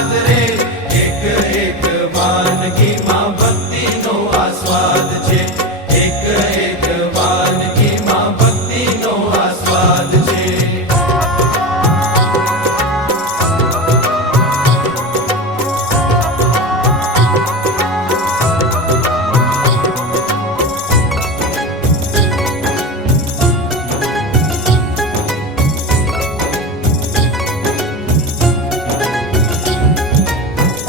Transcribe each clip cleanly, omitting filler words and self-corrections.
આસ્વાદ રે, એક એક વાનગીમાં ભક્તિનો આસ્વાદ છે, એક એક વાનગીમાં ભક્તિનો આસ્વાદ છે.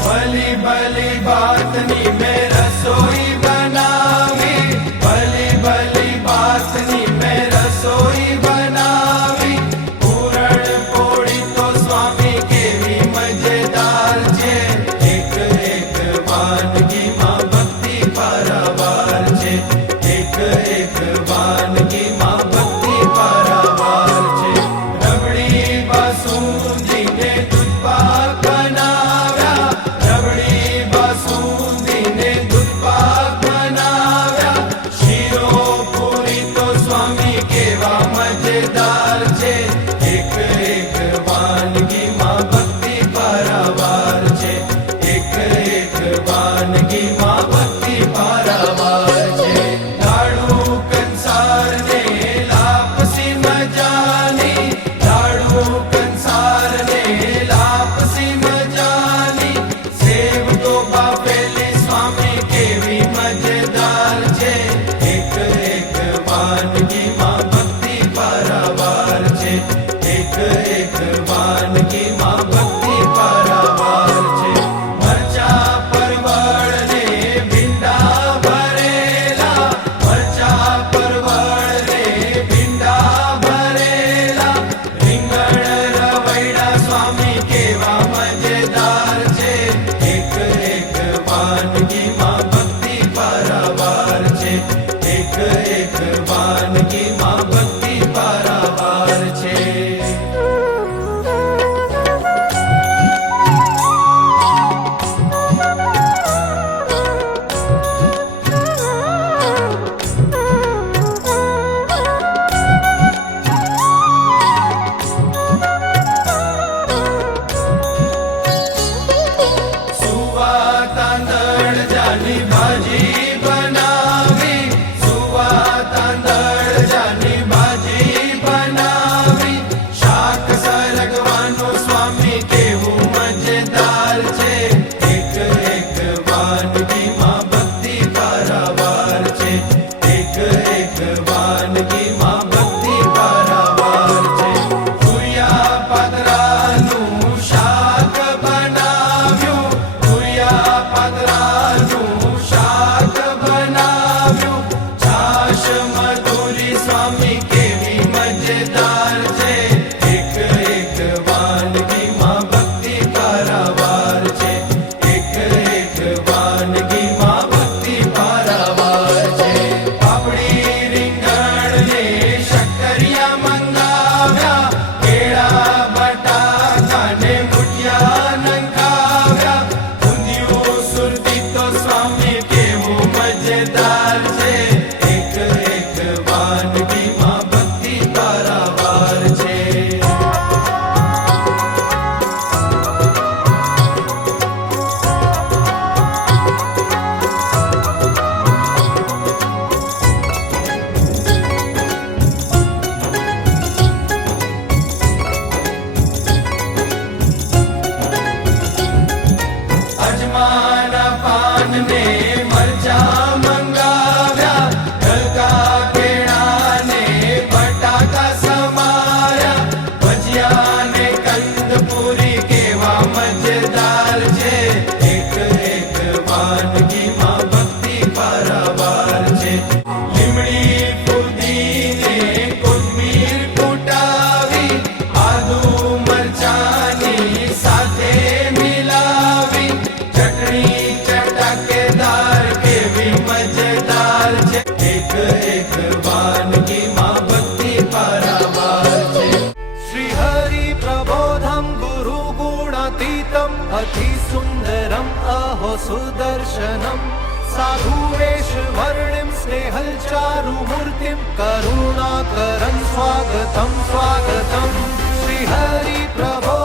ભલી ભલી બાતની મેં રસોઈ બનાવી, ભલી ભલી બાતની મેં રસોઈ બનાવી. પૂરણ પોળી તો સ્વામી કેવી મજેદાર છે, એક એક વાનગીમાં ભક્તિ પારાવાર છે, એક એક વાનગીમાં ભક્તિ પારાવાર છે. રબડી બાસુંદીને દૂધ પાક બનાવ્યા, રબડી બાસુંદીને દૂધ પાક બનાવ્યા. શીરો પૂરી તો સ્વામી કેવા મજેદાર છે, એક એક વાનગીમાં ભક્તિ પારાવાર છે, એક એક વાનગીમાં ભક્તિ પારાવાર છે. લાડુ કંસાર ને લાપસી મજાની, લાડુ કંસાર ને લાપસી મજાની. સેવ તો બાફેલી સ્વામી કેવી મજેદાર છે, એક એક વાનગીમાં ભક્તિ પારાવાર છે, એક એક વાનગીમાં ભક્તિ પારાવાર છે. મરચા પરવળ ને ભીંડા ભરેલા, મરચા પરવળ ને ભીંડા ભરેલા. રીંગણ રવૈડા સ્વામી કેવા મજેદાર છે, એક એક વાનગીમાં ભક્તિ પારાવાર છે, એક એક વાનગીમાં ભક્તિ પારાવાર છે. સુવા તાંદળ જાની ભાજી બનાવી, સુવા તાંદળ જાની ભાજી બનાવી. શાક સરગવાનું સ્વામી કેવું મજેદાર છે, એક એક વાનગીમાં ભક્તિ પારાવાર છે, એક એક વાનગીમાં ભક્તિ પારાવાર છે. તુરિયા પાતરાનું શાક બનાવ્યું, તુરિયા પાતરાનું શાક બનાવ્યું. છાશ મધુરી સ્વામી કેવી મજેદાર છે, એક એક વાનગીમાં ભક્તિ પારાવાર છે, એક એક વાનગીમાં ભક્તિ પારાવાર છે. પાપડી રીંગણ ને શક્કરિયા મંગાવ્યા, કેળા બટાકા ને મુઠિયા નંખાવ્યા. ઊંધિયું સુરતી તો સ્વામી કેવું મજેદાર છે, એક એક વાનગીમાં ભક્તિ પારાવાર છે. અજમાના પાન ને મરચા મંગાવ્યા, ગલકા કેળા ને બટાકા સમાર્યા. ભજીયા ને કંદપૂરી કેવા મજેદાર છે, એક એક વાનગીમાં ભક્તિ પારાવાર છે. લીમડી ફુદીને કોથમીર કુટાવી, આદુ મરચાની સાથે મિલાવી. ચટણી ચટાકેદાર કેવી મજેદાર છે, એક એક વાનગીમાં ભક્તિ પારાવાર છે. શ્રી હરિ પ્રબોધમ ગુરુ ગુણાતીતમ અતિ સુંદરમ અહો સુદર્શનમ. સાધુ વેશ વર્ણિમ સ્નેહલ ચારુ મૂર્તિમ કરુણાકરં સ્વાગતમ સ્વાગતમ. શ્રી હરિ પ્રભો